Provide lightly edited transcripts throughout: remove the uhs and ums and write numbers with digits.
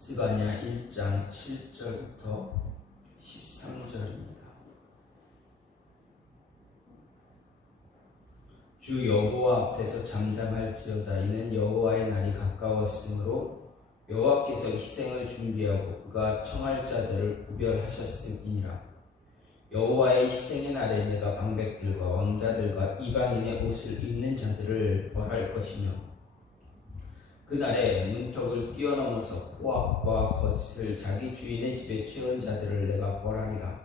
스바냐 1장 7절부터 13절입니다. 주 여호와 앞에서 잠잠할지어다. 이는 여호와의 날이 가까웠으므로 여호와께서 희생을 준비하고 그가 청할 자들을 구별하셨음이니라. 여호와의 희생의 날에 내가 방백들과 왕자들과 이방인의 옷을 입는 자들을 벌할 것이며 그 날에 문턱을 뛰어넘어서 포악과 거짓을 자기 주인의 집에 채운 자들을 내가 벌하리라.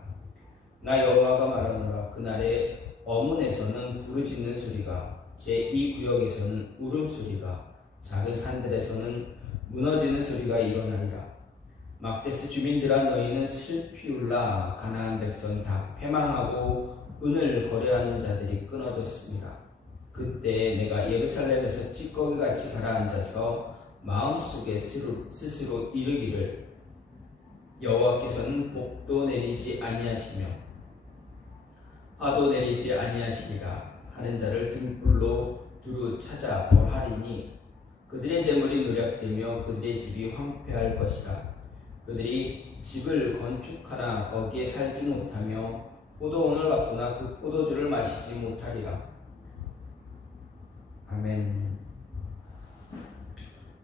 나 여호와가 말하노라. 그 날에 어문에서는 부르짖는 소리가, 제2구역에서는 울음소리가, 작은 산들에서는 무너지는 소리가 일어나리라. 막데스 주민들아, 너희는 슬피 울라. 가나안 백성이 다 패망하고 은을 거래하는 자들이 끊어졌습니다. 그때 내가 예루살렘에서 찌꺼기같이 가라앉아서 마음속에 스스로 이르기를, 여호와께서는 복도 내리지 아니하시며 화도 내리지 아니하시리라 하는 자를 등불로 두루 찾아 벌하리니 그들의 재물이 누락되며 그들의 집이 황폐할 것이라. 그들이 집을 건축하나 거기에 살지 못하며 포도원을 갖거나 그 포도주를 마시지 못하리라. 아멘.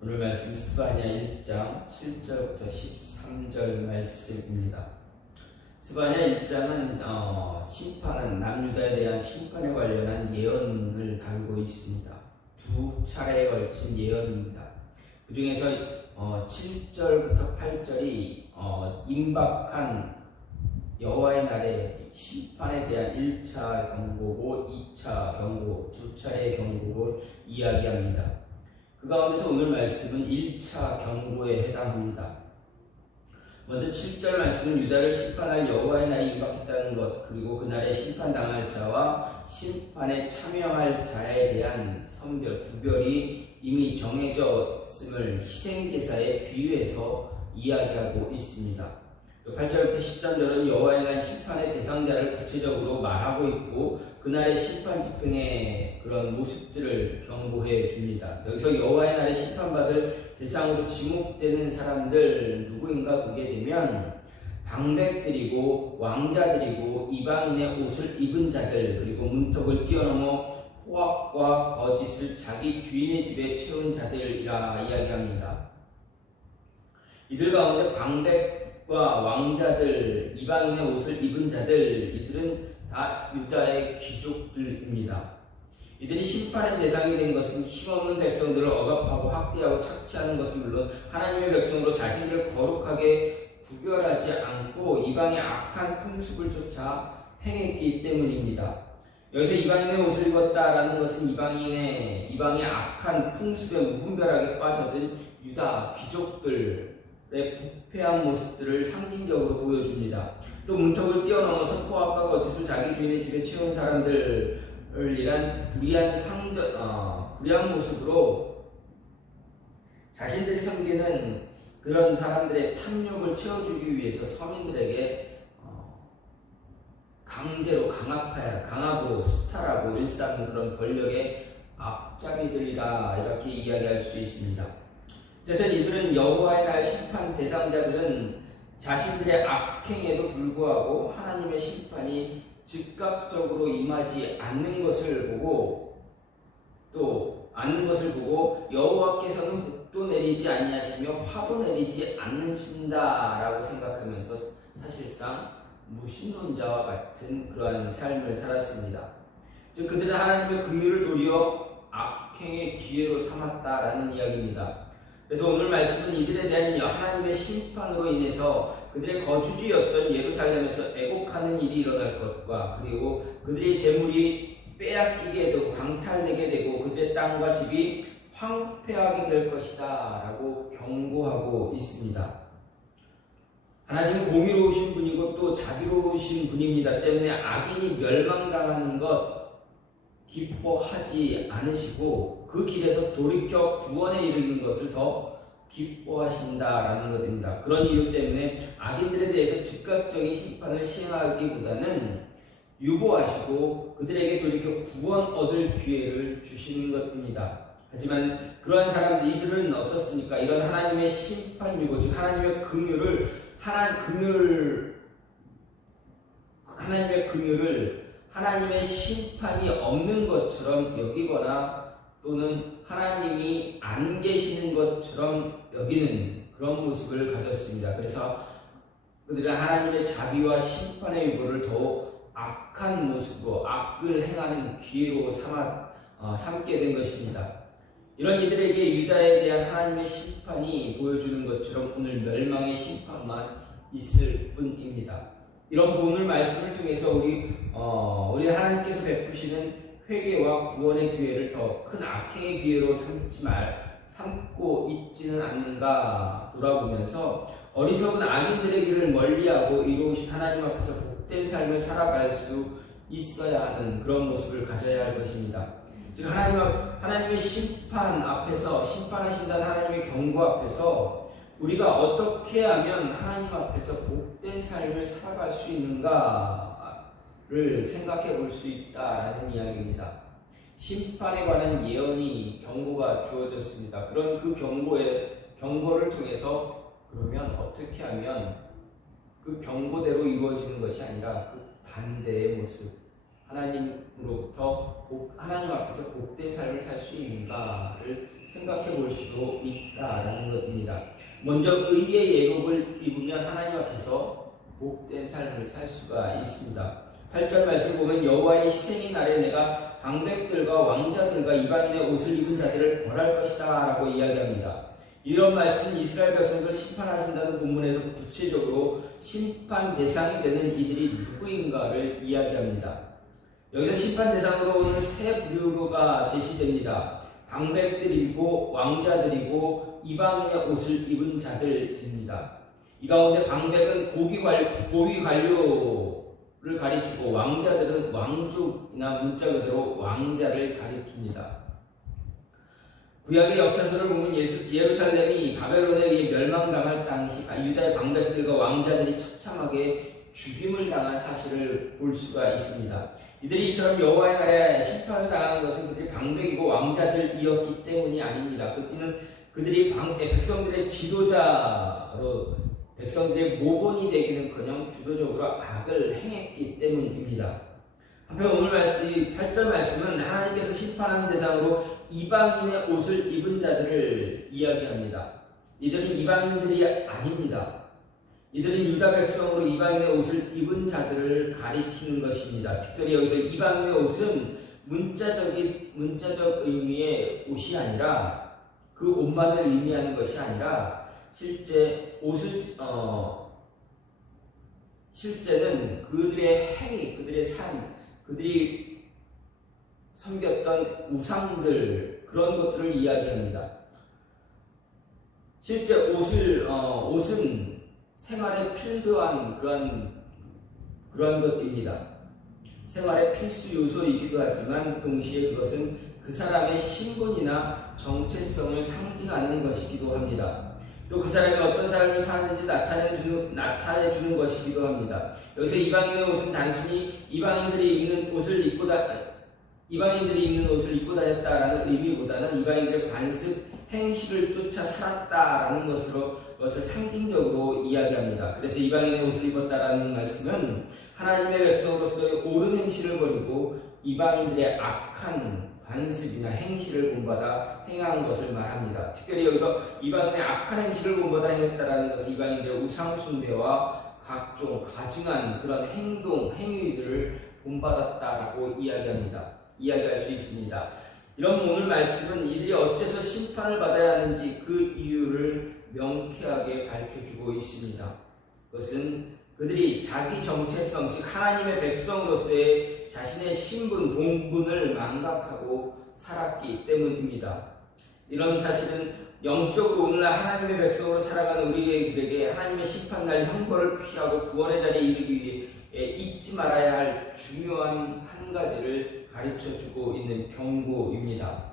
오늘 말씀 스바냐 1장 7절부터 13절 말씀입니다. 스바냐 1장은 심판은 남유다에 대한 심판에 관련한 예언을 다루고 있습니다. 두 차례에 걸친 예언입니다. 그 중에서 7절부터 8절이 임박한 여호와의 날에 심판에 대한 1차 경고고 2차 경고, 두 차례의 경고를 이야기합니다. 그 가운데서 오늘 말씀은 1차 경고에 해당합니다. 먼저 7절 말씀은 유다를 심판할 여호와의 날이 임박했다는 것, 그리고 그날에 심판당할 자와 심판에 참여할 자에 대한 선별, 구별이 이미 정해졌음을 희생제사에 비유해서 이야기하고 있습니다. 8절부터 13절은 여호와의 날 심판의 대상자를 구체적으로 말하고 있고 그날의 심판 집행의 그런 모습들을 경고해 줍니다. 여기서 여호와의 날에 심판받을 대상으로 지목되는 사람들 누구인가 보게 되면 방백들이고 왕자들이고 이방인의 옷을 입은 자들, 그리고 문턱을 뛰어넘어 포악과 거짓을 자기 주인의 집에 채운 자들이라 이야기합니다. 이들 가운데 방백과 왕자들, 이방인의 옷을 입은 자들, 이들은 다 유다의 귀족들입니다. 이들이 심판의 대상이 된 것은 힘없는 백성들을 억압하고 학대하고 착취하는 것은 물론 하나님의 백성으로 자신들을 거룩하게 구별하지 않고 이방의 악한 풍습을 쫓아 행했기 때문입니다. 여기서 이방인의 옷을 입었다라는 것은 이방의 악한 풍습에 무분별하게 빠져든 유다 귀족들의 부패한 모습들을 상징적으로 보여줍니다. 또 문턱을 뛰어넘어서 포악과 거짓을 자기 주인의 집에 채운 사람들을 이란 불의한 모습으로 자신들이 섬기는 그런 사람들의 탐욕을 채워주기 위해서 서민들에게 강제로 강압으로 수탈하고 일삼는 그런 권력의 앞잡이들이라 이렇게 이야기할 수 있습니다. 어쨌든 이들은 여호와의 날 심판 대상자들은 자신들의 악행에도 불구하고 하나님의 심판이 즉각적으로 임하지 않는 것을 보고 여호와께서는 복도 내리지 아니하시며 화도 내리지 않으신다라고 생각하면서 사실상 무신론자와 같은 그러한 삶을 살았습니다. 즉 그들은 하나님의 긍휼을 도리어 악행의 기회로 삼았다라는 이야기입니다. 그래서 오늘 말씀은 이들에 대한 하나님의 심판으로 인해서 그들의 거주지였던 예루살렘에서 애곡하는 일이 일어날 것과, 그리고 그들의 재물이 빼앗기게 되고 강탈되게 되고 그들의 땅과 집이 황폐하게 될 것이다 라고 경고하고 있습니다. 하나님은 공의로우신 분이고 또 자비로우신 분입니다. 때문에 악인이 멸망당하는 것 기뻐하지 않으시고 그 길에서 돌이켜 구원에 이르는 것을 더 기뻐하신다라는 것입니다. 그런 이유 때문에 악인들에 대해서 즉각적인 심판을 시행하기보다는 유보하시고 그들에게 돌이켜 구원 얻을 기회를 주시는 것입니다. 하지만 그러한 사람들 이들은 어떻습니까? 이런 하나님의 심판이고 즉 하나님의 긍휼을 하나님의 심판이 없는 것처럼 여기거나 또는 하나님이 안 계시는 것처럼 여기는 그런 모습을 가졌습니다. 그래서 그들은 하나님의 자비와 심판의 유보를 더욱 악한 모습으로 악을 행하는 기회로 삼게 된 것입니다. 이런 이들에게 유다에 대한 하나님의 심판이 보여주는 것처럼 오늘 멸망의 심판만 있을 뿐입니다. 이런 오늘 말씀을 통해서 우리 하나님께서 베푸시는 회개와 구원의 기회를 더 큰 악행의 기회로 삼고 있지는 않는가 돌아보면서 어리석은 악인들의 길을 멀리하고 이로우신 하나님 앞에서 복된 삶을 살아갈 수 있어야 하는 그런 모습을 가져야 할 것입니다. 즉 하나님의 심판 앞에서 심판하신다는 하나님의 경고 앞에서 우리가 어떻게 하면 하나님 앞에서 복된 삶을 살아갈 수 있는가를 생각해 볼 수 있다라는 이야기입니다. 심판에 관한 예언이 경고가 주어졌습니다. 그런 그 경고를 통해서 그러면 어떻게 하면 그 경고대로 이루어지는 것이 아니라 그 반대의 모습 하나님으로부터 하나님 앞에서 복된 삶을 살 수 있는가를 생각해 볼 수도 있다라는 것입니다. 먼저 의의 예복을 입으면 하나님 앞에서 복된 삶을 살 수가 있습니다. 8절 말씀 보면 여호와의 희생의 날에 내가 방백들과 왕자들과 이방인의 옷을 입은 자들을 벌할 것이다 라고 이야기합니다. 이런 말씀은 이스라엘 백성들을 심판하신다는 본문에서 구체적으로 심판 대상이 되는 이들이 누구인가를 이야기합니다. 여기서 심판 대상으로는 세 부류가 제시됩니다. 방백들이고 왕자들이고 이방인의 옷을 입은 자들입니다. 이 가운데 방백은 고위 관료를 가리키고 왕자들은 왕족이나 문자 그대로 왕자를 가리킵니다. 구약의 역사서를 보면 예루살렘이 바벨론에 의해 멸망당할 당시 유다의 방백들과 왕자들이 처참하게 죽임을 당한 사실을 볼 수가 있습니다. 이들이 이처럼 여호와의 날에 심판을 당한 것은 그들이 방백이고 왕자들이었기 때문이 아닙니다. 그들이 백성들의 지도자로 백성들의 모본이 되기는커녕 주도적으로 악을 행했기 때문입니다. 한편 오늘 8절 말씀은 하나님께서 심판하는 대상으로 이방인의 옷을 입은 자들을 이야기합니다. 이들은 이방인들이 아닙니다. 이들은 유다 백성으로 이방인의 옷을 입은 자들을 가리키는 것입니다. 특별히 여기서 이방인의 옷은 문자적 의미의 옷이 아니라 그 옷만을 의미하는 것이 아니라 실제는 그들의 행위, 그들의 삶, 그들이 섬겼던 우상들 그런 것들을 이야기합니다. 실제 옷은 생활에 필요한 그런 것입니다. 생활의 필수 요소이기도 하지만 동시에 그것은 그 사람의 신분이나 정체성을 상징하는 것이기도 합니다. 또 그 사람이 어떤 삶을 사는지 나타내주는 것이기도 합니다. 여기서 이방인의 옷은 단순히 이방인들이 입는 옷을 입고 다녔다라는 의미보다는 이방인들의 관습, 행실을 쫓아 살았다라는 것을 상징적으로 이야기합니다. 그래서 이방인의 옷을 입었다라는 말씀은 하나님의 백성으로서의 옳은 행실을 버리고 이방인들의 악한 관습이나 행실을 본받아 행한 것을 말합니다. 특별히 여기서 이방인의 악한 행실을 본받아 행했다라는 것은 이방인들의 우상 숭배와 각종 가증한 그런 행위들을 본받았다라고 이야기할 수 있습니다. 이런 오늘 말씀은 이들이 어째서 심판을 받아야 하는지 그 이유를 명쾌하게 밝혀주고 있습니다. 그것은 그들이 자기 정체성, 즉 하나님의 백성으로서의 자신의 신분, 본분을 망각하고 살았기 때문입니다. 이런 사실은 영적으로 오늘날 하나님의 백성으로 살아가는 우리들에게 하나님의 심판날 형벌을 피하고 구원의 자리에 이르기 위해 잊지 말아야 할 중요한 한 가지를 가르쳐주고 있는 경고입니다.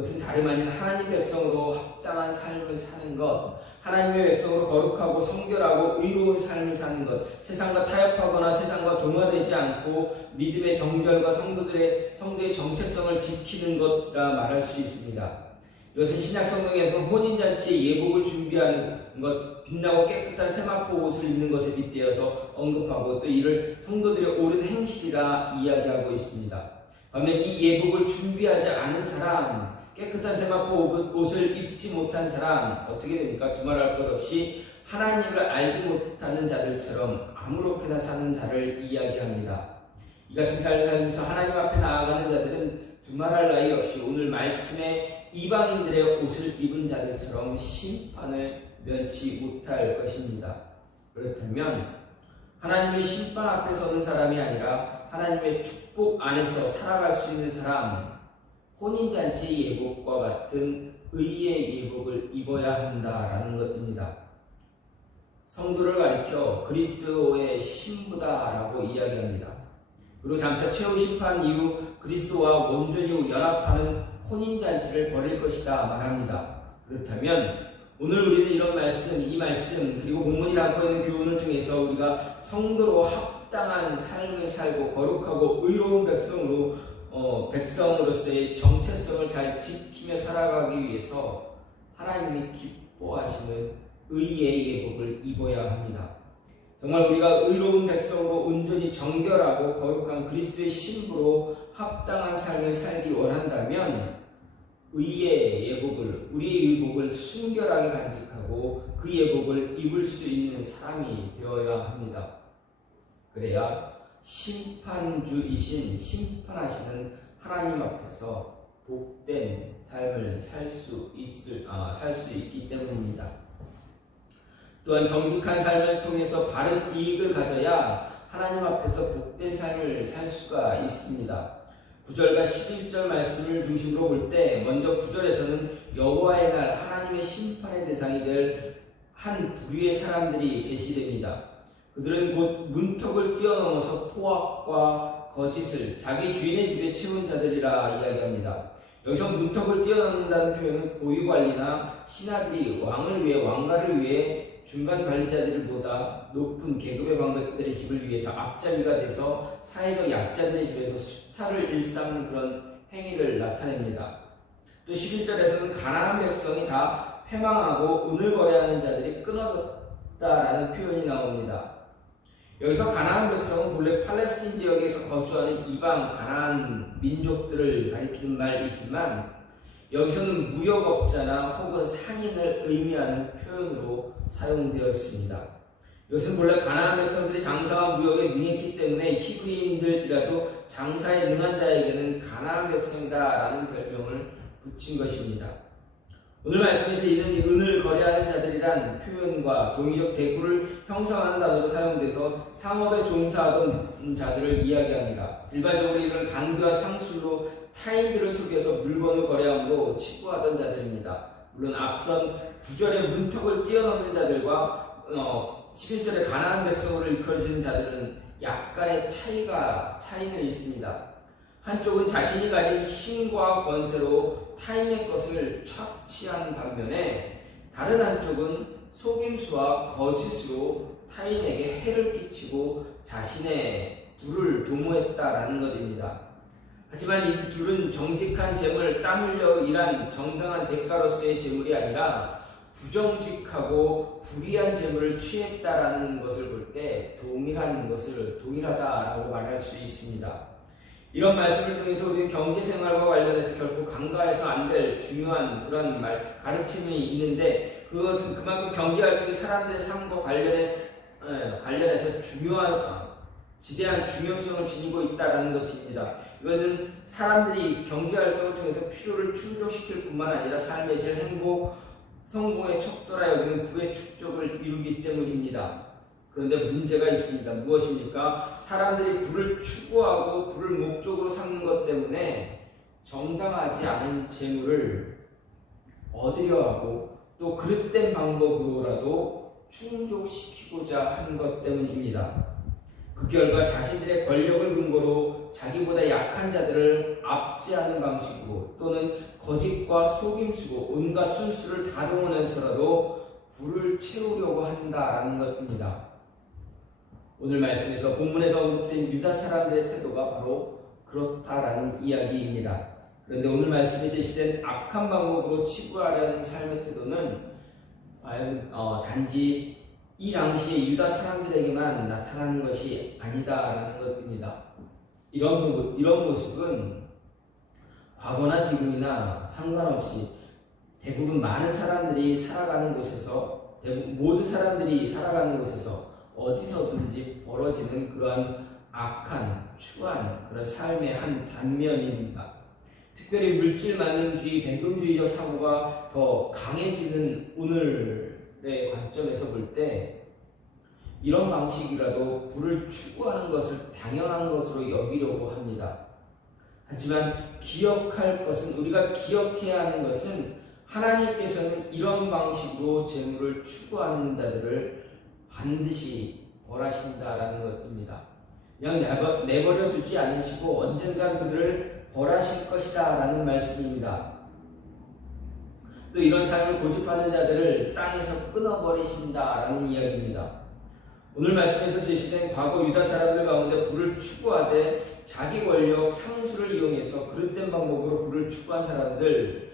그것은 다름 아닌 하나님의 백성으로 합당한 삶을 사는 것, 하나님의 백성으로 거룩하고 성결하고 의로운 삶을 사는 것, 세상과 타협하거나 세상과 동화되지 않고 믿음의 정결과 성도의 정체성을 지키는 것이라 말할 수 있습니다. 이것은 신약 성경에서 혼인잔치의 예복을 준비하는 것, 빛나고 깨끗한 세마포 옷을 입는 것에 빗대어서 언급하고 또 이를 성도들의 옳은 행실이라 이야기하고 있습니다. 반면 이 예복을 준비하지 않은 사람, 깨끗한 세마포 옷을 입지 못한 사람 어떻게 됩니까? 두말할 것 없이 하나님을 알지 못하는 자들처럼 아무렇게나 사는 자를 이야기합니다. 이 같은 삶을 살면서 하나님 앞에 나아가는 자들은 두말할 나위 없이 오늘 말씀에 이방인들의 옷을 입은 자들처럼 심판을 면치 못할 것입니다. 그렇다면 하나님의 심판 앞에 서는 사람이 아니라 하나님의 축복 안에서 살아갈 수 있는 사람, 혼인잔치 예복과 같은 의의 예복을 입어야 한다라는 것입니다. 성도를 가리켜 그리스도의 신부다라고 이야기합니다. 그리고 장차 최후 심판 이후 그리스도와 온전히 연합하는 혼인잔치를 벌일 것이다 말합니다. 그렇다면 오늘 우리는 이런 말씀, 이 말씀 그리고 본문이 담고 있는 교훈을 통해서 우리가 성도로 합당한 삶을 살고 거룩하고 의로운 백성으로서의 정체성을 잘 지키며 살아가기 위해서 하나님이 기뻐하시는 의의 예복을 입어야 합니다. 정말 우리가 의로운 백성으로 온전히 정결하고 거룩한 그리스도의 신부로 합당한 삶을 살기 원한다면 의의 예복을, 우리의 의복을 순결하게 간직하고 그 예복을 입을 수 있는 사람이 되어야 합니다. 그래야 심판주이신 심판하시는 하나님 앞에서 복된 삶을 살 수 있기 때문입니다. 또한 정직한 삶을 통해서 바른 이익을 가져야 하나님 앞에서 복된 삶을 살 수가 있습니다. 9절과 11절 말씀을 중심으로 볼 때 먼저 9절에서는 여호와의 날 하나님의 심판의 대상이 될 한 부류의 사람들이 제시됩니다. 그들은 곧 문턱을 뛰어넘어서 포악과 거짓을 자기 주인의 집에 채운 자들이라 이야기합니다. 여기서 문턱을 뛰어넘는다는 표현은 고위관리나 신하들이 왕을 위해 왕가를 위해 중간 관리자들보다 높은 계급의 방백들의 집을 위해서 앞자리가 돼서 사회적 약자들의 집에서 수탈을 일삼는 그런 행위를 나타냅니다. 또 11절에서는 가나안 백성이 다 패망하고 은을 거래하는 자들이 끊어졌다라는 표현이 나옵니다. 여기서 가나안 백성은 본래 팔레스틴 지역에서 거주하는 이방 가나안 민족들을 가리키는 말이지만 여기서는 무역업자나 혹은 상인을 의미하는 표현으로 사용되었습니다. 여기서는 본래 가나안 백성들이 장사와 무역에 능했기 때문에 히브리인들이라도 장사에 능한 자에게는 가나안 백성이다라는 별명을 붙인 것입니다. 오늘 말씀에서 이는 은을 거래하는 자들이란 표현과 동의적 대구를 형성하는 단어로 사용돼서 상업에 종사하던 자들을 이야기합니다. 일반적으로 이들은 강도와 상술로 타인들을 속여서 물건을 거래함으로 치부하던 자들입니다. 물론 앞선 9절의 문턱을 뛰어넘는 자들과 11절의 가나안 백성으로 일컬어지는 자들은 약간의 차이는 있습니다. 한쪽은 자신이 가진 힘과 권세로 타인의 것을 착취한 반면에 다른 한쪽은 속임수와 거짓으로 타인에게 해를 끼치고 자신의 부를 도모했다라는 것입니다. 하지만 이 둘은 정직한 재물, 땀 흘려 일한 정당한 대가로서의 재물이 아니라 부정직하고 불의한 재물을 취했다라는 것을 볼 때 동일하다라고 말할 수 있습니다. 이런 말씀을 통해서 우리는 경제생활과 관련해서 결코 간과해서 안 될 중요한 그런 가르침이 있는데 그것은 그만큼 경제활동이 사람들의 삶과 관련해서 지대한 중요성을 지니고 있다는 것입니다. 이것은 사람들이 경제활동을 통해서 필요를 충족시킬 뿐만 아니라 삶의 질 행복, 성공의 척도라 여기는 부의 축적을 이루기 때문입니다. 그런데 문제가 있습니다. 무엇입니까? 사람들이 부를 추구하고 부를 목적으로 삼는 것 때문에 정당하지 않은 재물을 얻으려 하고 또 그릇된 방법으로라도 충족시키고자 한 것 때문입니다. 그 결과 자신들의 권력을 근거로 자기보다 약한 자들을 압제하는 방식으로 또는 거짓과 속임수로 온갖 순수를 다 동원해서라도 불을 채우려고 한다라는 것입니다. 오늘 말씀에서 본문에서 언급된 유다 사람들의 태도가 바로 그렇다라는 이야기입니다. 그런데 오늘 말씀에 제시된 악한 방법으로 치부하려는 삶의 태도는 과연 단지 이 당시에 유다 사람들에게만 나타나는 것이 아니다라는 것입니다. 이런 모습은 과거나 지금이나 상관없이 대부분 많은 사람들이 살아가는 곳에서 모든 사람들이 살아가는 곳에서 어디서든지 벌어지는 그러한 악한, 추한 그런 삶의 한 단면입니다. 특별히 물질 만능주의, 백금주의적 사고가 더 강해지는 오늘의 관점에서 볼 때 이런 방식이라도 불을 추구하는 것을 당연한 것으로 여기려고 합니다. 하지만 기억할 것은, 우리가 기억해야 하는 것은 하나님께서는 이런 방식으로 재물을 추구하는 자들을 반드시 벌하신다라는 것입니다. 그냥 내버려 두지 않으시고 언젠간 그들을 벌하실 것이다 라는 말씀입니다. 또 이런 삶을 고집하는 자들을 땅에서 끊어버리신다 라는 이야기입니다. 오늘 말씀에서 제시된 과거 유다 사람들 가운데 불을 추구하되 자기 권력, 상수를 이용해서 그릇된 방법으로 불을 추구한 사람들,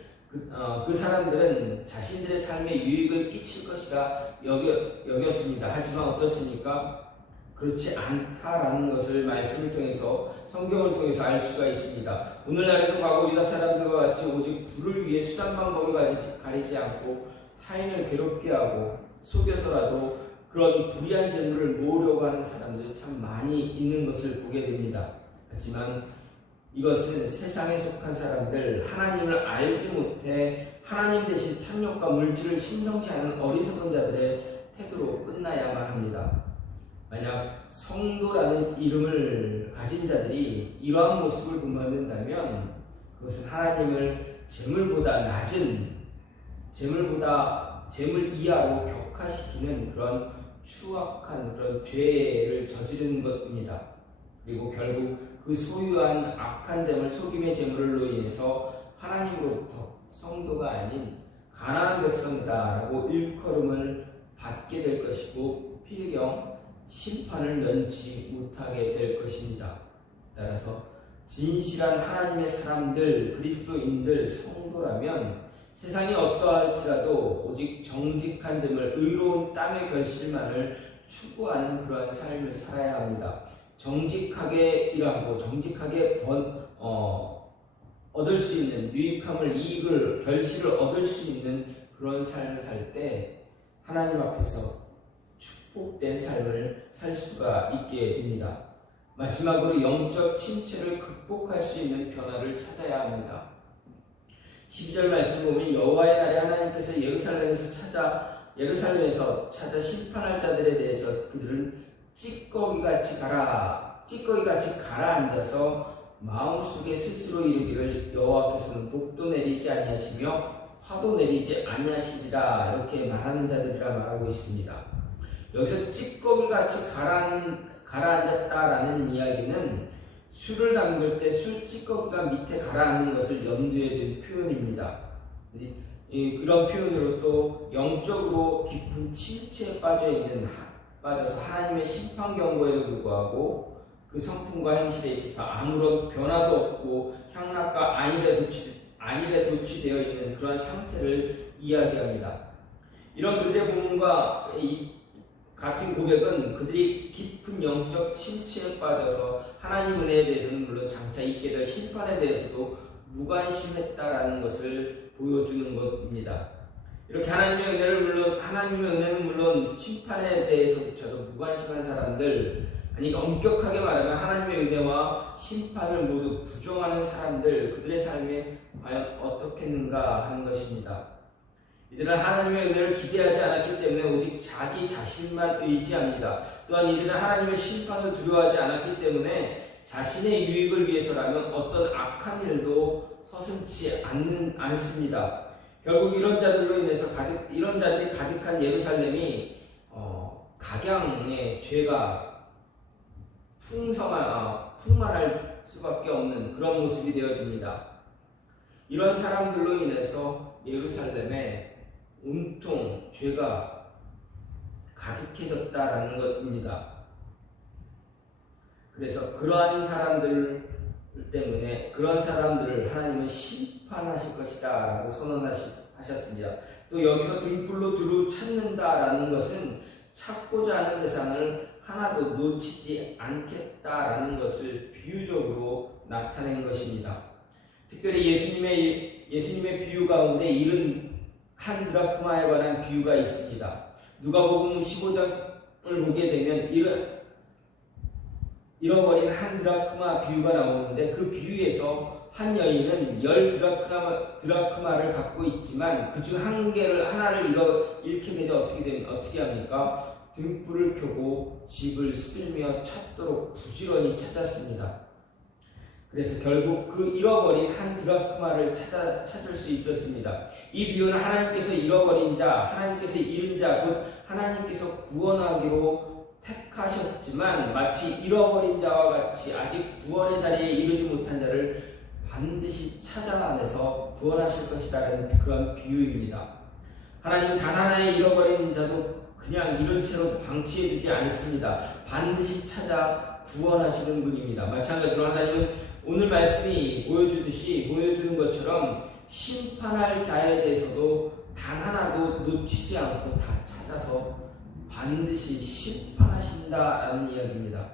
그 사람들은 자신들의 삶에 유익을 끼칠 것이라 여겼습니다. 하지만 어떻습니까? 그렇지 않다라는 것을 말씀을 통해서, 성경을 통해서 알 수가 있습니다. 오늘날에도 과거 유다 사람들과 같이 오직 불을 위해 수단 방법을 가리지 않고 타인을 괴롭게 하고 속여서라도 그런 불의한 재물을 모으려고 하는 사람들이 참 많이 있는 것을 보게 됩니다. 하지만 이것은 세상에 속한 사람들, 하나님을 알지 못해 하나님 대신 탐욕과 물질을 신성시하는 어리석은 자들의 태도로 끝나야만 합니다. 만약 성도라는 이름을 가진 자들이 이러한 모습을 본받는다면 그것은 하나님을 재물보다 낮은, 재물 이하로 격하시키는 그런 추악한 그런 죄를 저지르는 것입니다. 그리고 결국 그 소유한 악한 재물, 속임의 재물로 인해서 하나님으로부터 성도가 아닌 가나안 백성이다라고 일컬음을 받게 될 것이고 필경 심판을 면치 못하게 될 것입니다. 따라서 진실한 하나님의 사람들, 그리스도인들, 성도라면 세상이 어떠할지라도 오직 정직한 점을, 의로운 땀의 결실만을 추구하는 그러한 삶을 살아야 합니다. 정직하게 일하고 정직하게 얻을 수 있는 유익함을, 이익을, 결실을 얻을 수 있는 그런 삶을 살 때 하나님 앞에서 축복된 삶을 살 수가 있게 됩니다. 마지막으로 영적 침체를 극복할 수 있는 변화를 찾아야 합니다. 12절 말씀 보면 여호와의 날에 하나님께서 예루살렘에서 찾아 심판할 자들에 대해서 그들은 찌꺼기같이 가라앉아서 마음속에 스스로 이르기를 여호와께서는 복도 내리지 아니하시며 화도 내리지 아니하시리라 이렇게 말하는 자들이라 말하고 있습니다. 여기서 찌꺼기같이 가라앉았다라는 이야기는 술을 담글 때 술 찌꺼기가 밑에 가라앉는 것을 염두에 둔 표현입니다. 이런 표현으로 또 영적으로 깊은 침체에 빠져서 하나님의 심판 경고에도 불구하고 그 성품과 행실에 있어서 아무런 변화도 없고 향락과 안일에 도취되어 있는 그러한 상태를 이야기합니다. 이런 그들의 본문과 같은 고백은 그들이 깊은 영적 침체에 빠져서 하나님 은혜에 대해서는 물론 장차 있게 될 심판에 대해서도 무관심했다라는 것을 보여주는 것입니다. 이렇게 하나님의 은혜는 물론 심판에 대해서조차도 무관심한 사람들, 아니 엄격하게 말하면 하나님의 은혜와 심판을 모두 부정하는 사람들, 그들의 삶에 과연 어떻겠는가 하는 것입니다. 이들은 하나님의 은혜를 기대하지 않았기 때문에 오직 자기 자신만 의지합니다. 또한 이들은 하나님의 심판을 두려워하지 않았기 때문에 자신의 유익을 위해서라면 어떤 악한 일도 서슴지 않습니다. 결국 이런 자들이 가득한 예루살렘이 각양의 죄가 풍만할 수밖에 없는 그런 모습이 되어집니다. 이런 사람들로 인해서 예루살렘에 온통 죄가 가득해졌다라는 것입니다. 그래서 그러한 사람들 때문에 그런 사람들을 하나님은 심판하실 것이다 라고 선언하셨습니다. 또 여기서 등불로 두루 찾는다라는 것은 찾고자 하는 대상을 하나도 놓치지 않겠다라는 것을 비유적으로 나타낸 것입니다. 특별히 예수님의 비유 가운데 한 드라크마에 관한 비유가 있습니다. 누가복음 15장을 보게 되면 잃어버린 한 드라크마 비유가 나오는데, 그 비유에서 한 여인은 10 드라크마를 갖고 있지만 그중 하나를 잃게 되자 어떻게 합니까? 등불을 켜고 집을 쓸며 찾도록 부지런히 찾았습니다. 그래서 결국 그 잃어버린 한 드라크마를 찾을 수 있었습니다. 이 비유는 하나님께서 잃어버린 자, 하나님께서 잃은 자, 곧 하나님께서 구원하기로 택하셨지만 마치 잃어버린 자와 같이 아직 구원의 자리에 이르지 못한 자를 반드시 찾아내서 구원하실 것이라는 그런 비유입니다. 하나님은 단 하나의 잃어버린 자도 그냥 이런 채로 방치해두지 않습니다. 반드시 찾아 구원하시는 분입니다. 마찬가지로 하나님은 오늘 말씀이 보여주는 것처럼 심판할 자에 대해서도 단 하나도 놓치지 않고 다 찾아서 반드시 심판하신다라는 이야기입니다.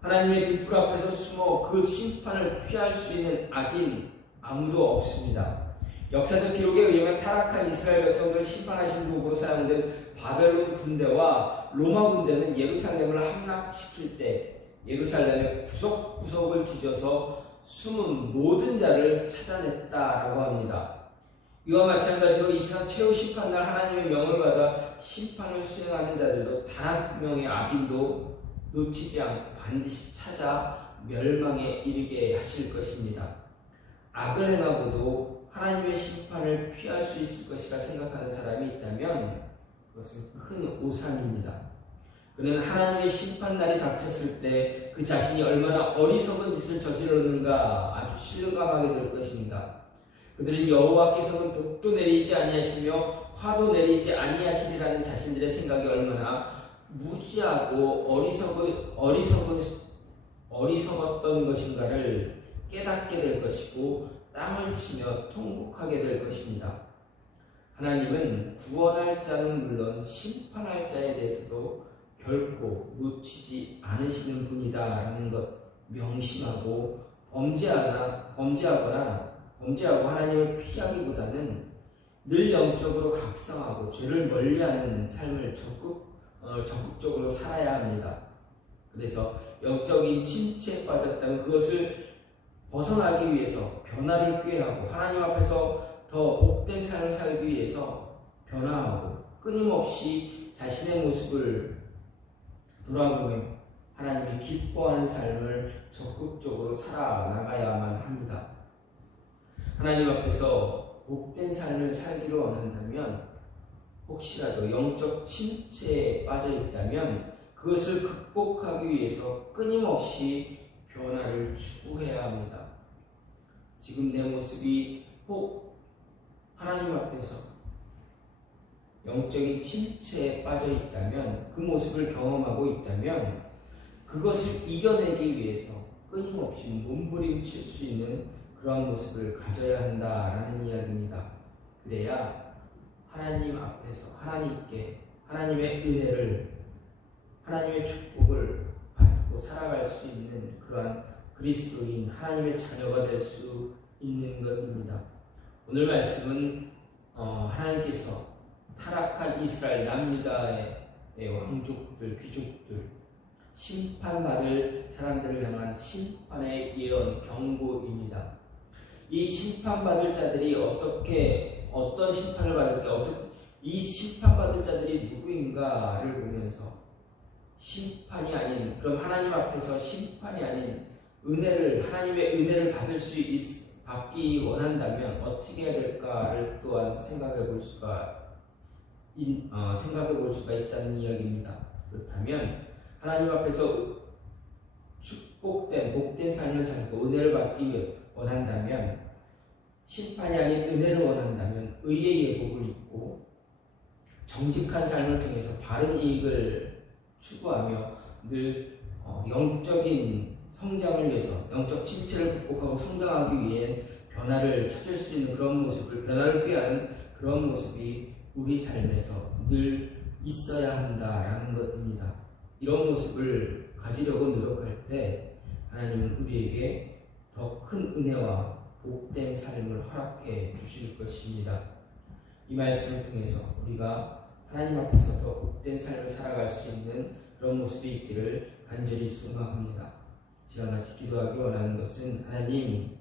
하나님의 등불 앞에서 숨어 그 심판을 피할 수 있는 악인 아무도 없습니다. 역사적 기록에 의하면 타락한 이스라엘 백성들을 심판하신 도구로 사용된 바벨론 군대와 로마 군대는 예루살렘을 함락시킬 때 예루살렘의 구석구석을 뒤져서 숨은 모든 자를 찾아냈다라고 합니다. 이와 마찬가지로 이 세상 최후 심판날 하나님의 명을 받아 심판을 수행하는 자들도 단 한 명의 악인도 놓치지 않고 반드시 찾아 멸망에 이르게 하실 것입니다. 악을 행하고도 하나님의 심판을 피할 수 있을 것이라 생각하는 사람이 있다면 그것은 큰 오산입니다. 그는 하나님의 심판날이 닥쳤을 때 그 자신이 얼마나 어리석은 짓을 저지르는가 아주 실감하게 될 것입니다. 그들은 여호와께서는 복도 내리지 아니하시며 화도 내리지 아니하시리라는 자신들의 생각이 얼마나 무지하고 어리석었던 것인가를 깨닫게 될 것이고 땀을 치며 통곡하게 될 것입니다. 하나님은 구원할 자는 물론 심판할 자에 대해서도 결코 놓치지 않으시는 분이다라는 것 명심하고 범죄하고 하나님을 피하기보다는 늘 영적으로 각성하고 죄를 멀리하는 삶을 적극적으로 살아야 합니다. 그래서 영적인 침체에 빠졌다면 그것을 벗어나기 위해서 변화를 꾀하고 하나님 앞에서 더 복된 삶을 살기 위해서 변화하고 끊임없이 자신의 모습을 돌아보며 하나님이 기뻐하는 삶을 적극적으로 살아나가야만 합니다. 하나님 앞에서 복된 삶을 살기를 원한다면 혹시라도 영적 침체에 빠져 있다면 그것을 극복하기 위해서 끊임없이 변화를 추구해야 합니다. 지금 내 모습이 혹 하나님 앞에서 영적인 침체에 빠져 있다면, 그 모습을 경험하고 있다면 그것을 이겨내기 위해서 끊임없이 몸부림칠 수 있는 그런 모습을 가져야 한다라는 이야기입니다. 그래야 하나님 앞에서 하나님의 은혜를, 하나님의 축복을 받고 살아갈 수 있는 그러한 그리스도인 하나님의 자녀가 될 수 있는 것입니다. 오늘 말씀은 하나님께서 타락한 이스라엘 남유다의 왕족들, 귀족들, 심판받을 사람들을 향한 심판의 예언, 경고입니다. 이 심판받을 자들이 어떤 심판을 받을까, 이 심판받을 자들이 누구인가를 보면서 심판이 아닌, 그럼 하나님 앞에서 심판이 아닌 하나님의 은혜를 받기 원한다면 어떻게 해야 될까를 또한 생각해 볼 수가 있다는 이야기입니다. 그렇다면 하나님 앞에서 복된 삶을 살고 은혜를 받기 원한다면, 심판이 아닌 은혜를 원한다면 의의 예복을 입고 정직한 삶을 통해서 바른 이익을 추구하며 늘 영적인 성장을 위해서, 영적 침체를 극복하고 성장하기 위해 변화를 찾을 수 있는 그런 모습을, 변화를 꾀하는 그런 모습이 우리 삶에서 늘 있어야 한다라는 것입니다. 이런 모습을 가지려고 노력할 때 하나님은 우리에게 더 큰 은혜와 복된 삶을 허락해 주실 것입니다. 이 말씀을 통해서 우리가 하나님 앞에서 더 복된 삶을 살아갈 수 있는 그런 모습이 있기를 간절히 소망합니다. 시간 같이 기도하기 원하는 것은, 하나님,